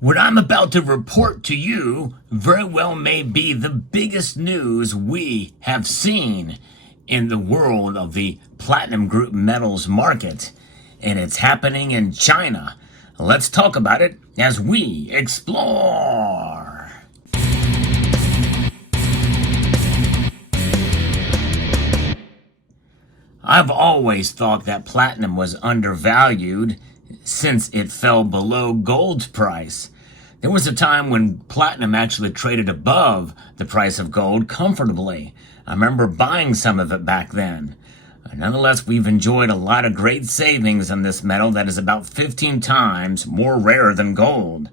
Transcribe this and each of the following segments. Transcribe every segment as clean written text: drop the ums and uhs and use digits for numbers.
What I'm about to report to you very well may be the biggest news we have seen in the world of the platinum group metals market, and it's happening in China. Let's talk about it as we explore. I've always thought that platinum was undervalued since it fell below gold's price. There was a time when platinum actually traded above the price of gold comfortably. I remember buying some of it back then. Nonetheless, we've enjoyed a lot of great savings on this metal that is about 15 times more rare than gold.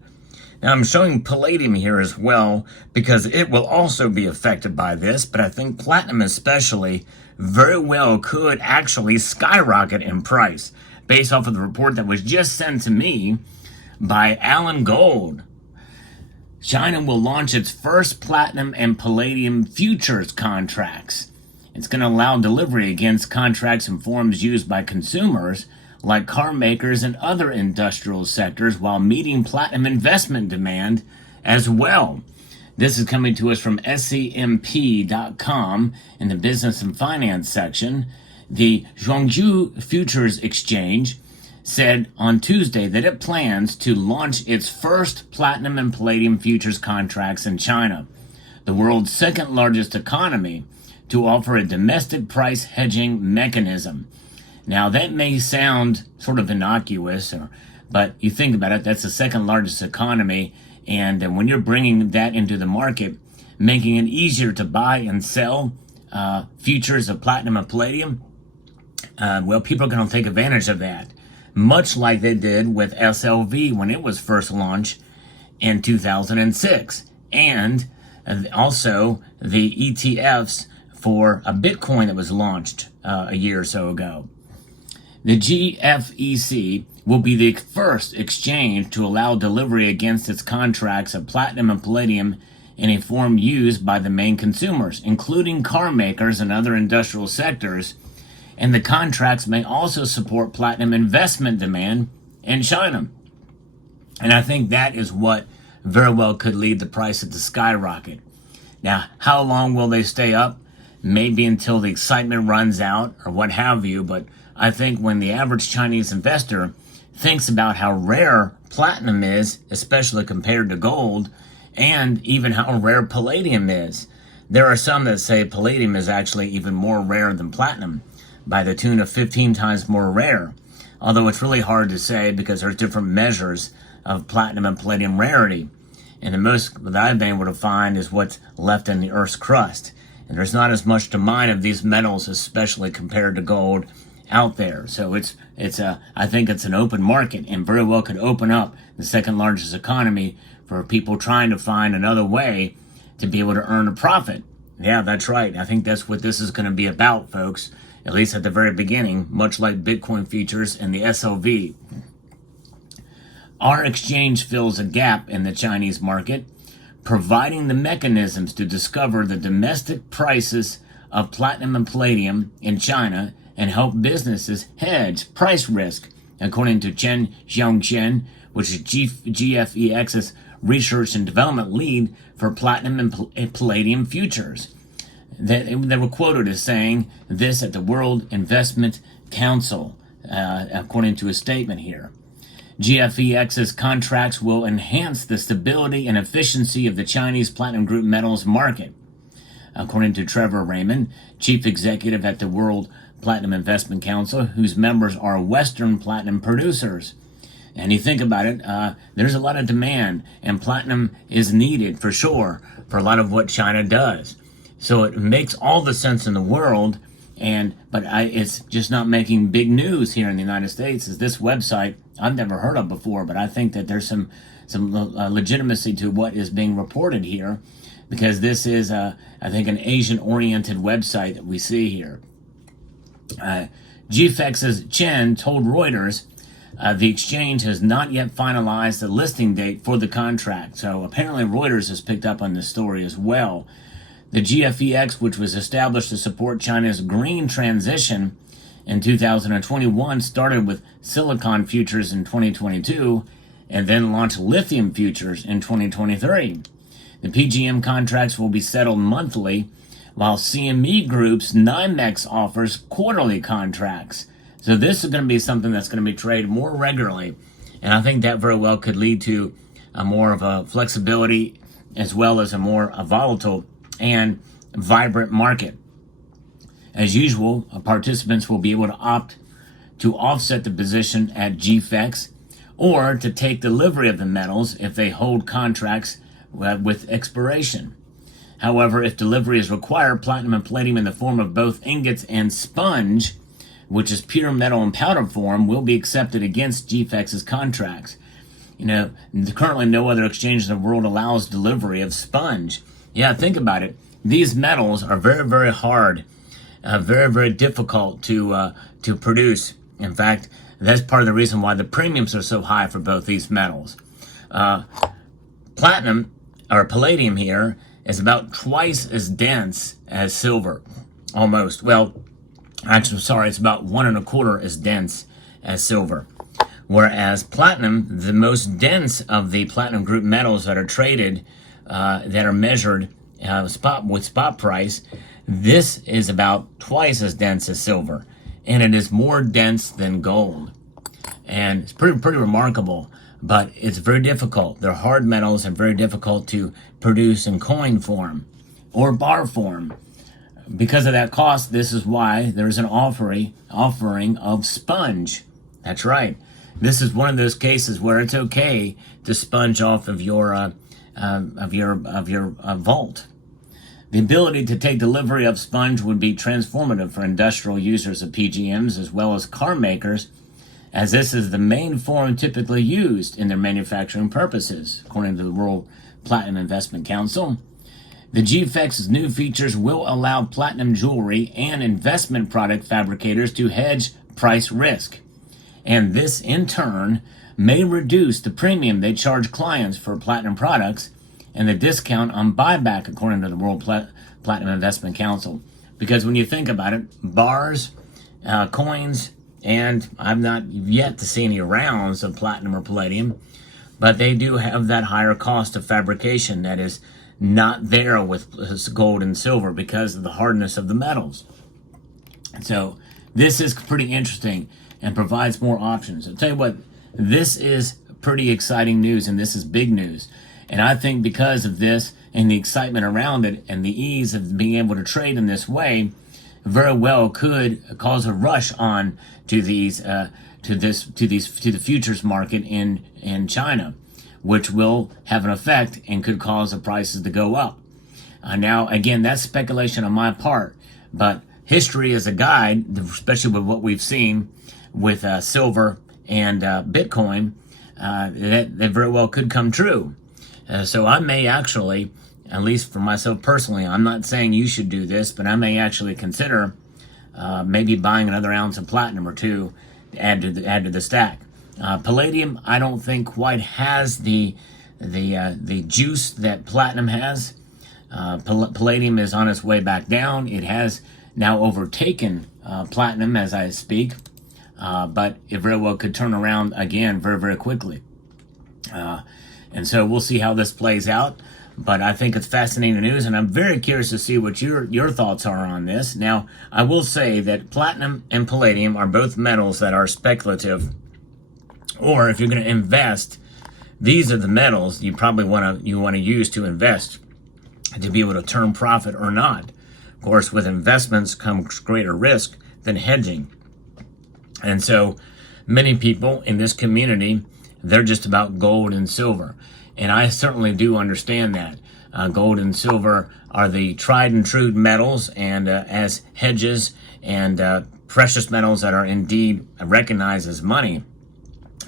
Now, I'm showing palladium here as well because it will also be affected by this, but I think platinum especially very well could actually skyrocket in price based off of the report that was just sent to me by Alan Gold. China will launch its first platinum and palladium futures contracts. It's going to allow delivery against contracts and forms used by consumers like car makers and other industrial sectors while meeting platinum investment demand as well. This is coming to us from scmp.com in the business and finance section. The Zhuangzhou Futures Exchange said on Tuesday that it plans to launch its first platinum and palladium futures contracts in China, the world's second largest economy, to offer a domestic price hedging mechanism. Now, that may sound sort of innocuous, but you think about it, that's the second largest economy, and when you're bringing that into the market, making it easier to buy and sell futures of platinum and palladium, well, people are going to take advantage of that, much like they did with SLV when it was first launched in 2006, and also the ETFs for a Bitcoin that was launched a year or so ago. The GFEC will be the first exchange to allow delivery against its contracts of platinum and palladium in a form used by the main consumers, including car makers and other industrial sectors, and the contracts may also support platinum investment demand in China. And I think that is what very well could lead the price to skyrocket. Now, how long will they stay up? Maybe until the excitement runs out or what have you, but I think when the average Chinese investor thinks about how rare platinum is, especially compared to gold, and even how rare palladium is, there are some that say palladium is actually even more rare than platinum, by the tune of 15 times more rare. Although it's really hard to say because there's different measures of platinum and palladium rarity. And the most that I've been able to find is what's left in the Earth's crust. And there's not as much to mine of these metals, especially compared to gold, out there. So I think it's an open market and very well could open up the second largest economy for people trying to find another way to be able to earn a profit. Yeah, that's right. I think that's what this is going to be about, folks, at least at the very beginning, much like Bitcoin futures and the SLV. Our exchange fills a gap in the Chinese market, providing the mechanisms to discover the domestic prices of platinum and palladium in China and help businesses hedge price risk, according to Chen Xiaoqian, which is GFEX's research and development lead for platinum and palladium futures. They were quoted as saying this at the World Investment Council, according to a statement here. GFEX's contracts will enhance the stability and efficiency of the Chinese platinum group metals market, according to Trevor Raymond, chief executive at the World Platinum Investment Council, whose members are Western platinum producers. And you think about it, there's a lot of demand, and platinum is needed for sure for a lot of what China does. So it makes all the sense in the world, but it's just not making big news here in the United States. Is this website I've never heard of before, but I think that there's some legitimacy to what is being reported here, because this is, I think, an Asian-oriented website that we see here. GFEX's Chen told Reuters the exchange has not yet finalized the listing date for the contract. So apparently Reuters has picked up on this story as well. The GFEX, which was established to support China's green transition in 2021, started with silicon futures in 2022 and then launch lithium futures in 2023. The PGM contracts will be settled monthly, while CME Group's NYMEX offers quarterly contracts. So this is going to be something that's going to be traded more regularly, and I think that very well could lead to a more of a flexibility as well as a more volatile and vibrant market. As usual, participants will be able to opt to offset the position at GFEX or to take delivery of the metals if they hold contracts with expiration. However, if delivery is required, platinum and palladium in the form of both ingots and sponge, which is pure metal in powder form, will be accepted against GFEX's contracts. Currently no other exchange in the world allows delivery of sponge. Yeah, think about it. These metals are very, very hard, very, very difficult to produce. In fact, that's part of the reason why the premiums are so high for both these metals. Platinum, or palladium here, is about twice as dense as silver, almost. Well, actually, sorry, it's about 1.25 as dense as silver. Whereas platinum, the most dense of the platinum group metals that are traded, that are measured with spot price, this is about twice as dense as silver, and it is more dense than gold. And it's pretty remarkable, but it's very difficult. They're hard metals and very difficult to produce in coin form or bar form. Because of that cost, this is why there's an offering of sponge. That's right. This is one of those cases where it's okay to sponge off of your vault. The ability to take delivery of sponge would be transformative for industrial users of PGMs as well as car makers, as this is the main form typically used in their manufacturing purposes, according to the World Platinum Investment Council. The GFEX's new features will allow platinum jewelry and investment product fabricators to hedge price risk, and this in turn may reduce the premium they charge clients for platinum products and the discount on buyback, according to the World Platinum Investment Council. Because when you think about it, bars, coins, and I've not yet to see any rounds of platinum or palladium, but they do have that higher cost of fabrication that is not there with gold and silver because of the hardness of the metals. So this is pretty interesting and provides more options. I'll tell you what, this is pretty exciting news, and this is big news. And I think because of this and the excitement around it and the ease of being able to trade in this way, very well could cause a rush on to the futures market in China, which will have an effect and could cause the prices to go up. Now, again, that's speculation on my part, but history is a guide, especially with what we've seen with silver and Bitcoin, that very well could come true. So I may actually, at least for myself personally, I'm not saying you should do this, but I may actually consider maybe buying another ounce of platinum or two to add to the stack. Palladium, I don't think quite has the juice that platinum has. Palladium is on its way back down. It has now overtaken platinum as I speak, but it very well could turn around again very, very quickly. And so we'll see how this plays out. But I think it's fascinating news, and I'm very curious to see what your thoughts are on this. Now, I will say that platinum and palladium are both metals that are speculative, or if you're going to invest, these are the metals you probably want to use to invest to be able to turn profit or not. Of course, with investments comes greater risk than hedging. And so many people in this community, they're just about gold and silver. And I certainly do understand that. Gold and silver are the tried and true metals, and as hedges and precious metals that are indeed recognized as money.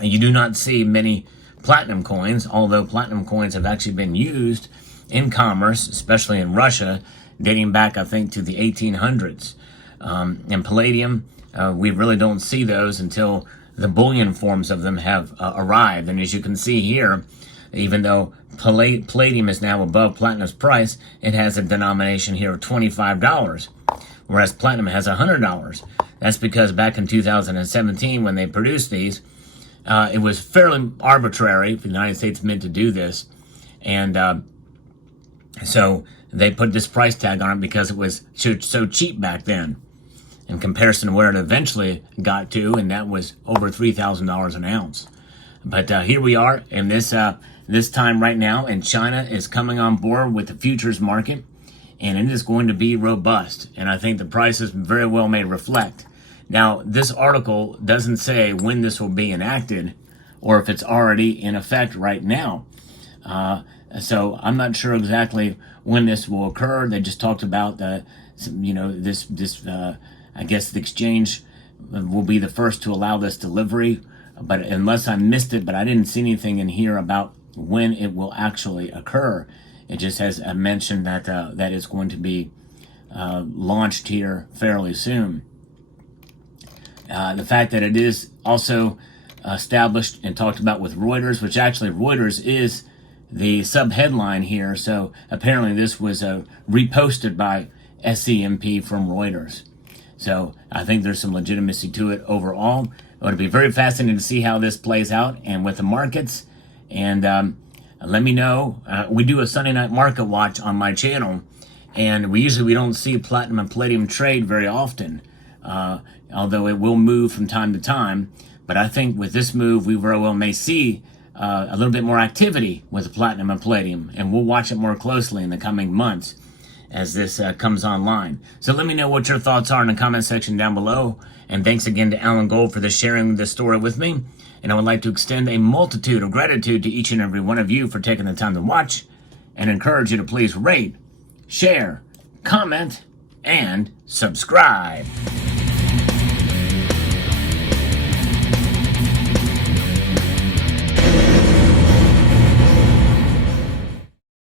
You do not see many platinum coins, although platinum coins have actually been used in commerce, especially in Russia, dating back, I think, to the 1800s. And palladium, we really don't see those until the bullion forms of them have arrived. And as you can see here, even though palladium is now above platinum's price, it has a denomination here of $25, whereas platinum has $100. That's because back in 2017, when they produced these, It was fairly arbitrary for the United States Mint to do this, and so they put this price tag on it because it was so cheap back then in comparison to where it eventually got to, and that was over $3,000 an ounce. But here we are, and this time right now, and China is coming on board with the futures market, and it is going to be robust, and I think the prices very well may reflect. Now, this article doesn't say when this will be enacted or if it's already in effect right now. So I'm not sure exactly when this will occur. They just talked about I guess the exchange will be the first to allow this delivery, but unless I missed it, but I didn't see anything in here about when it will actually occur. It just has mentioned that that is going to be launched here fairly soon. The fact that it is also established and talked about with Reuters, which actually Reuters is the sub-headline here, so apparently this was reposted by SCMP from Reuters. So I think there's some legitimacy to it overall. It would be very fascinating to see how this plays out and with the markets. And let me know. We do a Sunday night market watch on my channel, and we don't see platinum and palladium trade very often, although it will move from time to time. But I think with this move, we very well may see a little bit more activity with the platinum and palladium, and we'll watch it more closely in the coming months as this comes online. So let me know what your thoughts are in the comment section down below. And thanks again to Alan Gold for sharing this story with me. And I would like to extend a multitude of gratitude to each and every one of you for taking the time to watch, and encourage you to please rate, share, comment, and subscribe.